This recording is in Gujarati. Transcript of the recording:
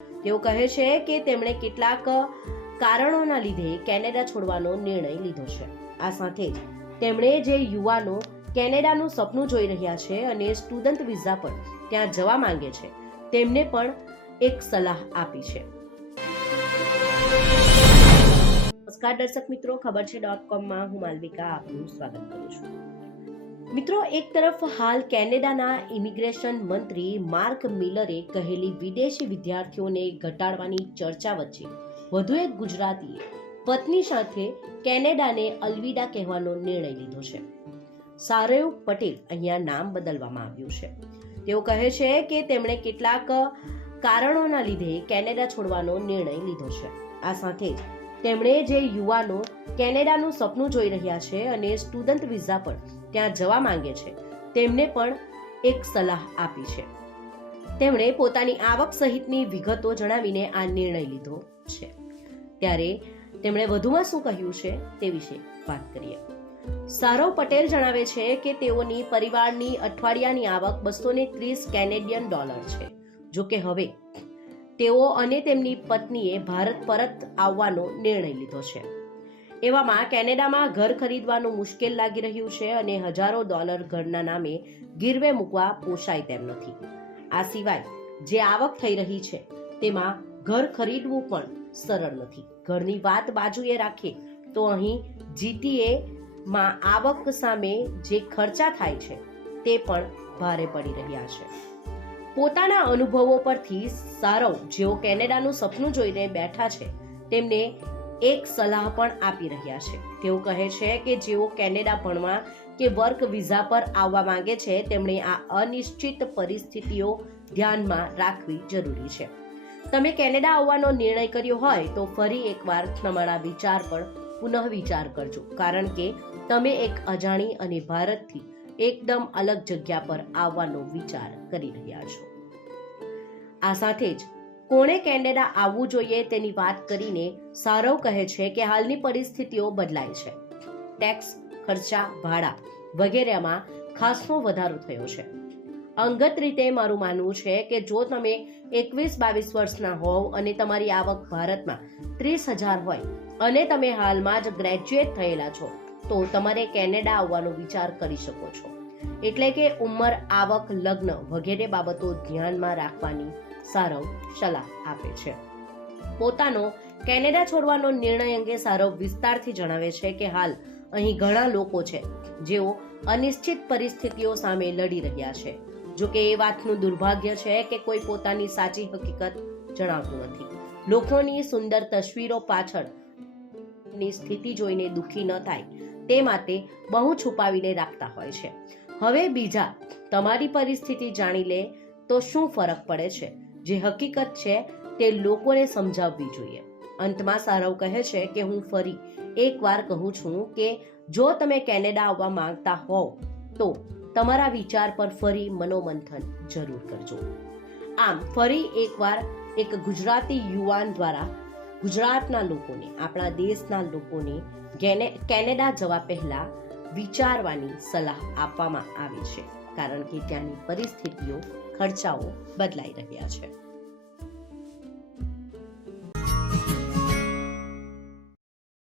તેઓ કહે છે કે તેમણે કેટલાક કારણોના લીધે કેનેડા છોડવાનો નિર્ણય લીધો છે. આ સાથે જ તેમણે જે યુવાનો કેનેડાનું સપનું જોઈ રહ્યા છે અને સ્ટુડન્ટ વિઝા પર ત્યાં જવા માંગે છે તેમને પણ એક સલાહ આપી છે. નમસ્કાર દર્શક મિત્રો, ખબર છે .com હું માલવિકા આપનું સ્વાગત કરું છું. મિત્રો, એક તરફ હાલ કેનેડાના ઇમિગ્રેશન મંત્રી માર્ક મિલરે કહેલી વિદેશી વિદ્યાર્થીઓને ઘટાડવાની ચર્ચા વચ્ચે વધુ એક ગુજરાતીએ પત્ની સાથે કેનેડાને અલવિદા કહેવાનો નિર્ણય લીધો છે. સારવ પટેલ અહીંયા નામ બદલવામાં આવ્યું છે. તેઓ કહે છે કે તેમણે કેટલાક કારણોના લીધે કેનેડા છોડવાનો નિર્ણય લીધો છે. આ સાથે જ તેમણે જે યુવાનો કેનેડાનું સપનું જોઈ રહ્યા છે અને સ્ટુડન્ટ વિઝા પર ત્યાં જવા માંગે છે તેમને પણ એક સલાહ આપી છે. તેમણે પોતાની આવક સહિતની વિગતો જણાવીને આ નિર્ણય લીધો છે. ત્યારે તેમણે વધુમાં શું કહ્યું છે તે વિશે વાત કરીએ. સારવ પટેલ જણાવે છે કે તેઓની પરિવારની અઠવાડિયાની આવક $230 કેનેડિયન છે. જો કે હવે તેઓ અને તેમની પત્નીએ ભારત પરત આવવાનો નિર્ણય લીધો છે. એવામાં કેનેડામાં ઘર ખરીદવાનું મુશ્કેલ લાગી રહ્યું છે અને હજારો ડોલર ઘરના નામે ગીરવે મૂકવા પોસાય તેમ નથી. આ સિવાય જે આવક થઈ રહી છે તેમાં ઘર ખરીદવું પણ સરળ નથી. ઘરની વાત બાજુએ રાખીએ તો અહીં GTA માં આવક સામે જે ખર્ચા થાય છે તે પણ ભારે પડી રહ્યા છે. પોતાના અનુભવો પરથી સારવ, જેઓ કેનેડાનું સપનું જોઈને બેઠા છે, તેમને એક સલાહ પણ આપી રહ્યા છે. તેઓ કહે છે કે જેઓ કેનેડા ભણવા કે વર્ક વિઝા પર આવવા માંગે છે તેમણે આ અનિશ્ચિત પરિસ્થિતિઓ ધ્યાનમાં રાખવી જરૂરી છે. તમે કેનેડા આવવાનો નિર્ણય કર્યો હોય તો ફરી એકવાર તમારા વિચાર પર પુનઃ વિચાર કરજો, કારણ કે તમે એક અજાણી અને ભારતથી એકદમ અલગ જગ્યા પર આવવાનો વિચાર કરી રહ્યા છો. આ સાથે જ કોણે કેનેડા આવવું જોઈએ તેની વાત કરીને સારવ કહે છે કે હાલની પરિસ્થિતિઓ બદલાય છે. ટેક્સ, ખર્ચા, ભાડા વગેરેમાં ખાસનો વધારો થયો છે. અંગત રીતે મારું માનવું છે કે જો તમે 21-22 વર્ષના હોવ અને તમારી આવક ભારતમાં 30,000 હોય અને તમે હાલમાં જ ગ્રેજ્યુએટ થયેલા છો તો તમારે કેનેડા આવવાનો વિચાર કરી શકો છો. એટલે કે ઉંમર, આવક, લગ્ન વગેરે બાબતો ધ્યાનમાં રાખવાની સારવ સલાહ આપે છે. પોતાનો કેનેડા છોડવાનો નિર્ણય અંગે સારવ વિસ્તારથી જણાવે છે કે હાલ અહીં ઘણા લોકો છે જેઓ અનિશ્ચિત પરિસ્થિતિઓ સામે લડી રહ્યા છે. જો કે એ વાતનું દુર્ભાગ્ય છે કે કોઈ પોતાની સાચી હકીકત જણાવતું નથી. લોકોની સુંદર તસવીરો પાછળની સ્થિતિ જોઈને દુઃખી ન થાય તે માટે બહુ છુપાવીને રાખતા હોય છે. હવે બીજા તમારી પરિસ્થિતિ જાણી લે તો શું ફરક પડે છે? જે હકીકત છે તે લોકોને સમજાવવી જોઈએ. અંતમાં સારવ કહે છે કે હું ફરી એકવાર કહું છું કે જો તમે કેનેડા આવવા માંગતા હોવ તો તમારા વિચાર પર ફરી મનોમંથન જરૂર કરજો. આમ ફરી એકવાર એક ગુજરાતી યુવાન દ્વારા ગુજરાતના લોકોને, આપણા દેશના લોકોને કેનેડા જવા પહેલા વિચારવાની સલાહ આપવામાં આવી છે, કારણ કે ત્યાંની પરિસ્થિતિઓ, ખર્ચાઓ બદલાઈ રહ્યા છે.